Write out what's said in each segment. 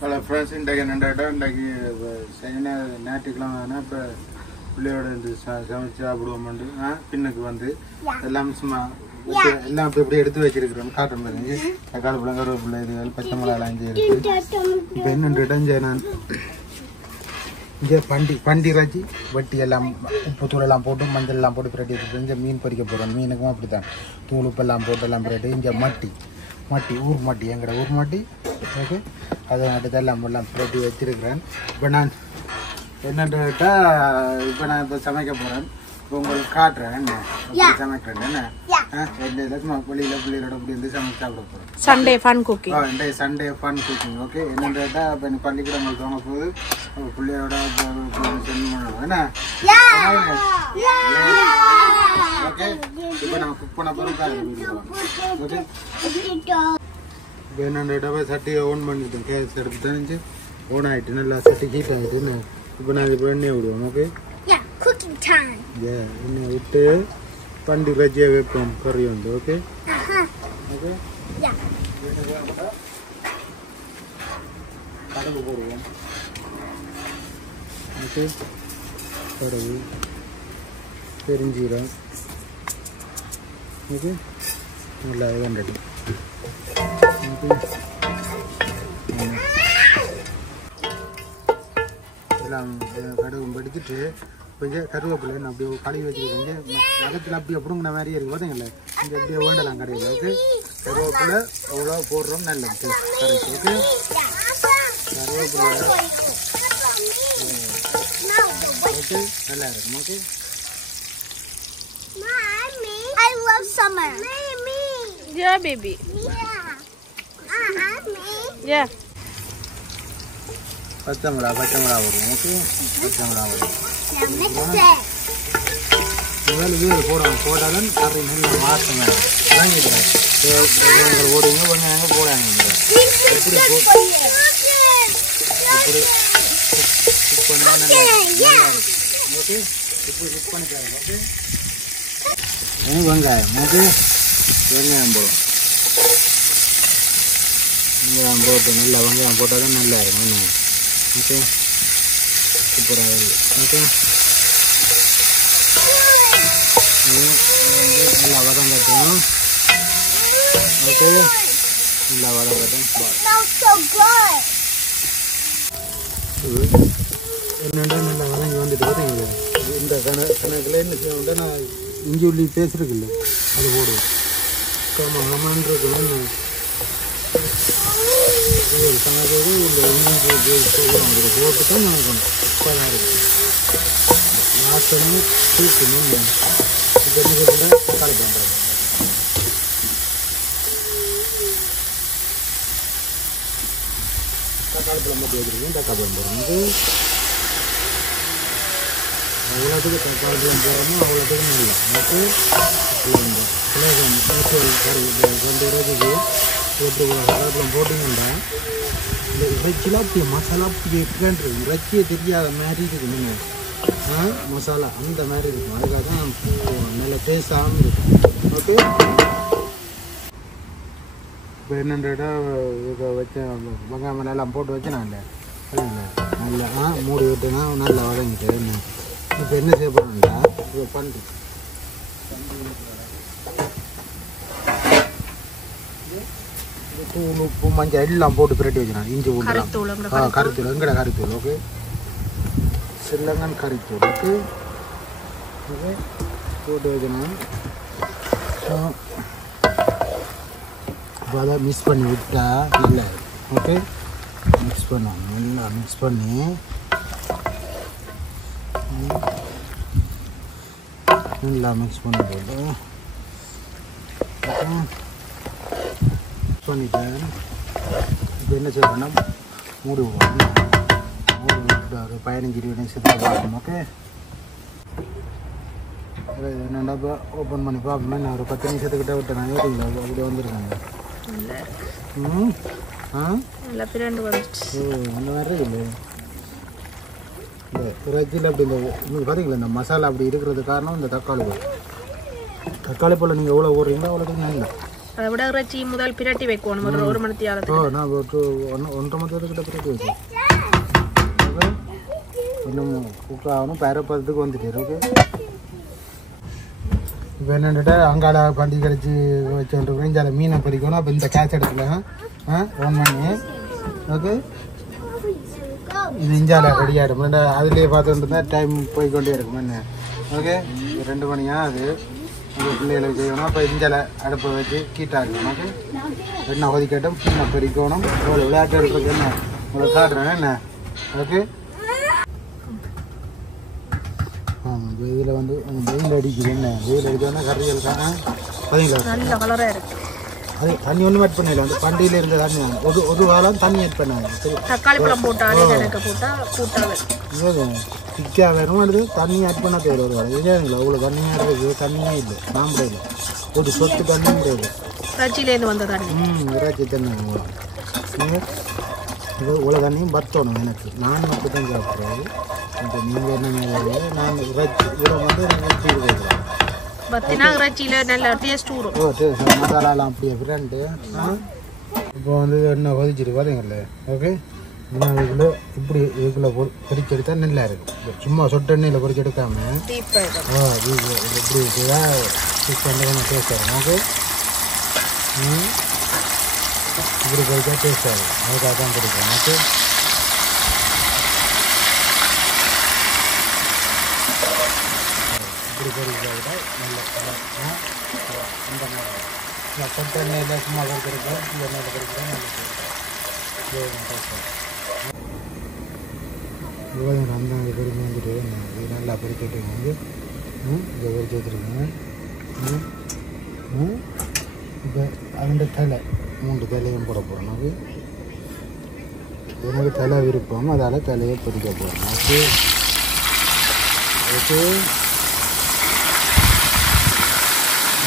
Hello friends, இன்றைக்கு இன்றைக்கு China ஞாயிற்றுக்கிழமை இப்போ பிள்ளையோட இருந்து சமைச்சு சாப்பிடுவோம். பின்னுக்கு வந்து எல்லாம் சும்மா எல்லாம் இப்போ எப்படி எடுத்து வச்சிருக்கிறோம் காட்டும் பாருங்க. தக்காளி பழம், கருவேப்பிள்ளை, இதுகள், பச்சை மிளகாலாம் இங்கே இருக்குது. இப்போ என்னென்று இடைஞ்ச நான் இங்கே பண்டி இறைச்சி வட்டி எல்லாம் உப்பு தூளெல்லாம் போட்டு மஞ்சள் எல்லாம் போட்டு பிரட்டி வச்சுட்டு இங்கே மீன் பொரிக்க போகிறோம். மீனுக்கும் அப்படி தான் தூள் உப்பெல்லாம் போட்டு எல்லாம் பிரட்டி இங்கே மட்டி ஊர் மட்டி எங்கட ஊர் மட்டி. ஓகே, அதை நட்டு எல்லாம் பிரட்டி வச்சிருக்கிறேன். இப்போ நான் என்னென்னு கேட்டால் இப்போ நான் இப்போ சமைக்க போகிறேன். இப்போ உங்களுக்கு காட்டுறேன் என்ன சமைக்கிறேன். என்ன வெளியில் பிள்ளைகளோட அப்படி வந்து சமைச்சு சாப்பிட போகிறோம். Sunday fun cooking. Sunday fun cooking. Okay, என்னென்னு கேட்டால் இப்போ எனக்கு பள்ளிக்கூடங்கள் தோண போகுது. பிள்ளையோட சென்ட் பண்ணணும். என்ன ஓகே, இப்போ நம்ம குக் பண்ண போகிறோம். ஓகே, இப்போ என்னென்ன சட்டியை ஓன் பண்ணிட்டேன். கேஸ் எடுத்து தெரிஞ்சு ஓன் ஆகிட்டு நல்லா சட்டி ஹீட் ஆகிட்டு. இப்போ நான் இப்போ எண்ணெய் விடுவோம். ஓகே, எண்ணெய் விட்டு பண்டி இறைச்சியை வைப்போம். கறி வந்து ஓகே ஓகே கடுகு போடுவோம். ஓகே, கடுகு, பெருஞ்சீரம். ஓகே, நல்லா வேண்டது. ஓகே, எல்லாம் கடுகு எடுத்துட்டு கொஞ்சம் கருவேப்பிலை நான் அப்படியே கழுவி வச்சுருக்கேன். மகத்தில் அப்படியே அப்படிங்கிற மாதிரியே இருக்குது பார்த்தீங்களா. இங்கே அப்படியே வேண்டலாம் கடையில். ஓகே, கருவேப்பிலை அவ்வளோ போடுறோம். நல்ல கரெக்ட். ஓகே, கருவேப்பிலை ஓகே நல்லா இருக்கும். Okay, I love summer. Yeah, baby. Yeah. பச்சை மிளகா வரும். ஓகே, பச்சை மிளகா வரும். வேறு போட்டாலும் அப்படி நல்ல வாசனை வாங்கிக்கிறேன். ஓடுங்க வெங்காயம் போடாங்க. எப்படி குக் பண்ணால் நல்லா இருக்கும். ஓகே, இப்படி குக் பண்ணி தரேன். ஓகே, வெங்காயம். ஓகே, வெங்காயம் போடும். வெங்காயம் போட்டு நல்லா வெங்காயம் போட்டால் தான் நல்லா இருக்கும். ஓகே, சூப்பராக இருக்குது. ஓகே, நல்லா வதங்கட்டும். ஓகே, நல்லா வதங்கட்டும். என்னென்னா நல்லா வதங்கி வந்துட்டு பார்த்தீங்களா. இந்த கணக்கில் என்ன செய்யணும்னா நான் இஞ்சி உள்ளி பேசுறதுக்குல்ல அது போடுவோம். கமன்றதுன்னு கணக்கு இந்த இஞ்சி போட்டு தான் நினைக்கணும். சூப்பராக இருக்கும். வாசனும் தூக்கணும். இப்போ என்ன சொல்லுங்க, தக்காளி பண்ணுறது. தக்காளி பழம் மட்டும் வச்சுருக்கோம். தக்காளி பழம் போடுறோம். அவ்வளோத்துக்கு தக்காளி பழம் போடுறோமோ அவ்வளோத்துக்கு நல்லா. ஓகே, ரெண்டு இறைச்சிக்கு எப்படி தக்காளி பழம் போட்டிங்கன்னா இந்த இறைச்சிலாம் அப்படி மசாலா அப்படி இருக்குன்றது இறைச்சியை தெரியாத மாதிரி இருக்குது. நீங்கள் மசாலா அந்த மாதிரி இருக்கும். அதுக்காக தான் நல்ல டேஸ்டாகவும் இருக்கும். ஓகே, இப்போ என்னென்றா இதை வச்சேன். வெங்காயம் எல்லாம் போட்டு வச்சு நான் நல்லா மூடி விட்டுனா நல்லா வதங்கிட்டு. இப்போ என்ன செய்ய போகிறோம்னா இப்போ பண்டி தூள் உப்பு மஞ்சள் எல்லாம் போட்டு பிரட்டி வச்சுனான். இஞ்சி பூண்டு கறித்தூள் எங்கட கறித்தூள். ஓகே, ஸ்ரீலங்கன் கறித்தூள். ஓகே ஓகே போட்டு வைக்கணும். இப்போ அதை மிக்ஸ் பண்ணி விட்டா நல்லா. ஓகே, மிக்ஸ் பண்ணோம். நல்லா மிக்ஸ் பண்ணி நல்லா மிக்ஸ் பண்ணி போட்டு ஓகே மிக்ஸ் பண்ணிட்டேன். இப்போ என்ன செய்யணும், மூடி விடுவோம். மூடி விட்டு ஒரு 15-20 நிமிஷத்துக்கு பார்க்கணும். ஓகே, என்னென்னா இப்போ ஓப்பன் பண்ணி பார்ப்போமே. நான் ஒரு 10 நிமிஷத்துக்கிட்ட விட்டேன். நான் ஏறிங்களா அப்படி வந்துருக்காங்க. அந்த மாதிரி இல்லை. இந்த இறைச்சியில் அப்படி இந்த பார்த்தீங்களா இந்த மசாலா அப்படி இருக்கிறது காரணம் இந்த தக்காளி பழம். தக்காளி பழம் நீங்கள் எவ்வளோ ஓடுறீங்களோ அவ்வளோத்துக்கு நல்லா. அதை விட இறைச்சி முதல் பிரட்டி வைக்கணும் ஒரு மணி நேரத்துக்கு. ஓ நான் ஒரு 1.5 மணி நேரத்துக்கிட்ட பிரட்டி வைக்கேன். இன்னும் குக் ஆகணும். பரப்பதுக்கு வந்துட்டு ஓகே. இப்போ என்னென்னுட்டு அங்கால பண்டி கழிச்சு வச்சுருக்கோம். இங்கே மீனை பறிக்கணும். அப்போ இந்த கேட்ச் எடுத்துக்கலாம். ஓன் பண்ணி ஓகே. இது இஞ்சால ரெடி ஆகிடும். அதுலேயே பார்த்துட்டு இருந்தால் டைம் போய்கொண்டே இருக்கும். என்ன ஓகே 2 மணியா அது உங்கள் பிள்ளைகளுக்கு செய்யணும். அப்போ இஞ்சால அடுப்பை வச்சு கீட்டாகணும். ஓகே எண்ணெய் கொதிக்கட்டும். மீனை பறிக்கணும். ஒரு விளையாட்டு எடுப்பதுக்கு என்ன உங்களை காட்டுறேன் என்ன ஓகே. இதில் வந்து வெயில் அடிக்குது. என்ன வெயில் அடிச்சோன்னா கறி இருக்காங்க பார்த்தீங்களா நல்ல கலராக இருக்கு. அது தண்ணி ஒன்றும் ஆட் பண்ணல. அந்த பண்டிகையில் இருந்த தண்ணி ஒரு காலம் தண்ணி ஆட் பண்ணாங்க. தக்காளி பழம் போட்டாலே எனக்கு போட்டால் இது திக்காக வேணும். அடுத்து தண்ணி ஆட் பண்ண தேவை ஒரு காலம் இல்லைங்களா. அவ்வளோ தண்ணியாக இருக்குது. தண்ணியே இல்லை. நாம்பளே இல்லை. ஒரு சொட்டு தண்ணியும் கிடையாது. இறைச்சியிலேருந்து வந்த தண்ணி. இறைச்சி தண்ணி நீங்கள் இது இவ்வளோ தண்ணியும் பத்தணும் எனக்கு. நானும் அப்படி தான் சாப்பிட்றது. இப்போ நீங்கள் என்ன நான் இறைச்சி இவ்வளோ வந்து இறைச்சி இருக்கிறேன். பத்தினா இறைச்சியில் நல்ல டேஸ்ட் வரும். ஓ சரி மசாலாலாம் அப்படியே ஃப்ரெண்டு. இப்போ வந்து எண்ணெய் கொதிச்சிட்டு பாருங்களே ஓகே. இதுக்குள்ள இப்படி இதுக்குள்ளே பொரிச்சு எடுத்தால் நல்லா இருக்கும். சும்மா சொட்டு எண்ணெயில் பொரிச்சு எடுக்காமல் இப்படி செய்தால் ஃபிஷ் வந்து கொஞ்சம் டேஸ்ட் ஆகும். ஓகே இப்படி பொரிச்சா டேஸ்ட் ஆகும். அதுக்காக தான் பிடிக்கும். ஓகே இப்படி பொரிச்சா நல்ல இந்த மாதிரி சொட்டு எண்ணெயில் சும்மா பொரிச்சிருக்கேன். இந்த எண்ணெயில் பொரிக்கிறேன் நல்ல அந்த பொரிச்சு வந்துட்டு இது நல்லா பொரிச்சுட்டு வந்து இதை பொரிச்சு வச்சுருக்கேங்க. இப்போ அந்த தலை 3 தலையும் போட போகிறோம். அது எனக்கு தலை விருப்பம். அதால் தலையை பொரிக்க போகிறோம். ஓகே ஓகே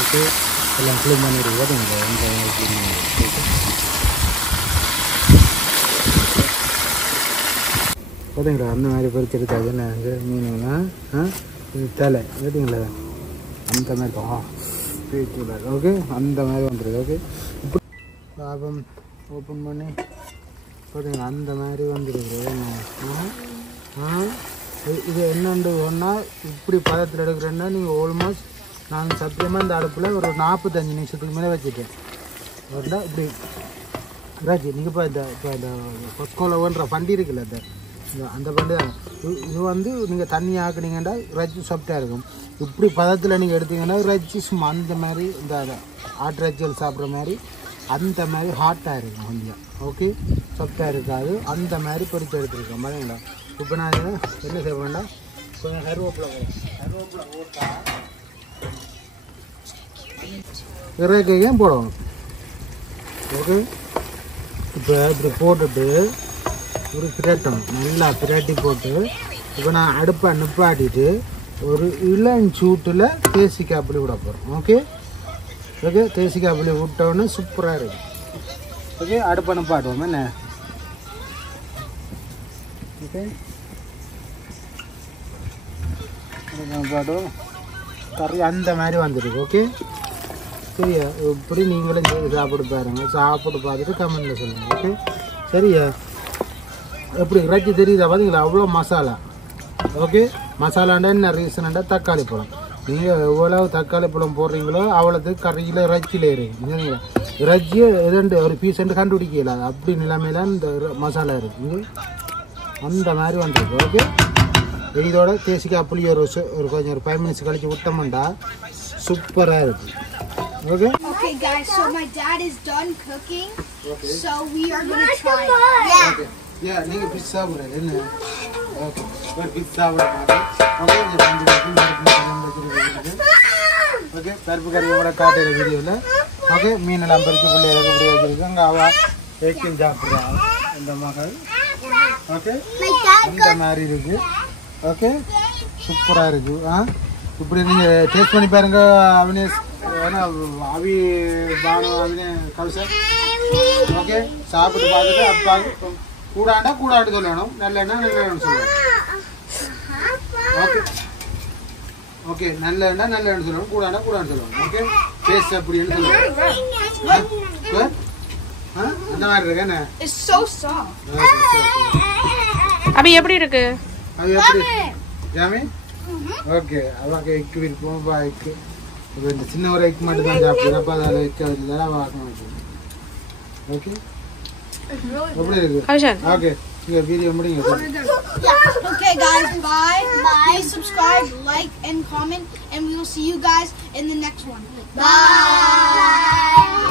ஓகே எல்லாம் க்ளீன் பண்ணிடுவோம். இந்த க்ளீன் பண்ணி பார்த்தீங்களா அந்த மாதிரி பொரிச்செடுத்தாது. என்ன அங்கே மீனுங்களா இது தலை கேட்டிங்களா அந்த மாதிரி ஓகே அந்த மாதிரி வந்துடுது. ஓகே இப்படி லாபம் ஓப்பன் பண்ணி பார்த்தீங்களா அந்த மாதிரி வந்துடுது. இது என்னென்று சொன்னால் இப்படி பதத்தில் எடுக்கிறேன்னா நீங்கள் ஆல்மோஸ்ட் நான் சத்தியமாக இந்த அடுப்பில் ஒரு 45 நிமிஷத்துக்கு மேலே வச்சுட்டேன். வரல இப்படி ராஜி நீங்கள் இப்போ இந்த கொஸ்கோலோன்ற பண்டி இருக்குல்ல அந்த பண்டி தான் இது வந்து நீங்கள் தண்ணி ஆக்குனீங்கன்னா இறைச்சி சாஃப்டாக இருக்கும். இப்படி பதத்தில் நீங்கள் எடுத்தீங்கன்னா இறைச்சி சும்மா அந்த மாதிரி இந்த ஆட்டு இறைச்சிகள் சாப்பிட்ற மாதிரி அந்த மாதிரி ஹாட்டாக இருக்கும். கொஞ்சம் ஓகே சாஃப்டாக இருக்காது. அந்த மாதிரி பொரிச்சு எடுத்துருக்கோம் பாருங்களா. இப்போ நான் என்ன செய்ய வேண்டாம் கொஞ்சம் கருவேப்பிலை போட்டா இறைக்கையும் போடணும். ஓகே இப்போ இப்படி போட்டுட்டு ஒரு பிரட்டணும். நல்லா பிரட்டி போட்டு இப்போ நான் அடுப்பை நிப்பாட்டிட்டு ஒரு இளஞ்சூட்டில் தேசிக்காய் அப்படி விட போகிறோம். ஓகே ஓகே தேசிக்காய் அப்படி விட்டோன்னே சூப்பராக இருக்கும். ஓகே அடுப்பை நிப்பாட்டுவோம். என்ன ஓகே நிப்பாட்டுவோம். கறி அந்த மாதிரி வந்துருக்கு. ஓகே சரியா இப்படி நீங்களும் சாப்பிட்டு பாருங்க. சாப்பிட்டு பார்த்துட்டு கமெண்ட்டில் சொல்லுங்கள். ஓகே சரியா எப்படி இறைச்சி தெரியுதா பார்த்தீங்களா அவ்வளோ மசாலா. ஓகே மசாலாண்டா என்ன ரீசனாண்டா தக்காளி பழம். நீங்கள் எவ்வளோ தக்காளி பழம் போடுறீங்களோ அவ்வளோத்துக்கு கறியில் இறைச்சியில் இருக்குங்களா. இறைச்சியை எதண்டு ஒரு பீஸ் கண்டுபிடிக்கல. அப்படி நிலைமையில இந்த மசாலா இருக்குது அந்த மாதிரி வந்துருக்கு. ஓகே இதோட தேசிக்காய் புளி ஒரு கொஞ்சம் ஒரு 5 மினிட்ஸ் கழிச்சு விட்டோம்டா சூப்பராக இருக்குது. Okay. Okay, guys. So my dad is done cooking. Okay. So we are gonna try. Yeah. Okay. Yeah, நீங்க பிட்ஸ் சாப்பிடுறீங்க என்ன? Okay. ஒரு பிட்ஸ் சாப்பிடுறீங்க. Okay, இந்த ஓகே பருப்பு கறி கூட காட்டுற வீடியோல. ஓகே மீன் எல்லாம் பறிச்சு பிள்ளைகளுக்கு இப்படி வச்சிருக்காங்க. அவ ஏக்கில் சாப்பிடுறாங்க இந்த மகள். ஓகே இந்த மாதிரி இருக்கு. ஓகே சூப்பரா இருக்கு. இப்படி நீங்க டேஸ்ட் பண்ணி பாருங்க. அவினேஷ் அவி பானு அவினே கவுசர். ஓகே சாப்பிட்டு பார்த்துட்டு அப்பாவுக்கு கூடாண்டு சொல்லணும். நல்லெண்ணா நல்லெண்ணு சொல்லணும். ஓகே ஓகே நல்லண்டா நல்லன்னு சொல்லணும் கூடாண்டா கூடான்னு சொல்லணும் ஓகே டேஸ்ட் அப்படின்னு சொல்லணும் அந்த மாதிரி இருக்கு என்ன It's so soft. அபி எப்படி இருக்கு அது எப்படி ஜாமி ஓகே அவாக்கு எக்கு விருப்பம் பாய்க்கு இந்த சின்ன ஒரு எக்கு மட்டும் தான் சாப்பிடுறேன் அப்போ அதில் எக்கு இதெல்லாம் வாங்க ஓகே எப்படி இருக்கு கவிஷன் ஓகே இந்த வீடியோ முடிங்க Okay, guys, bye. Please subscribe, like, and comment, and we will see you guys in the next one. Bye.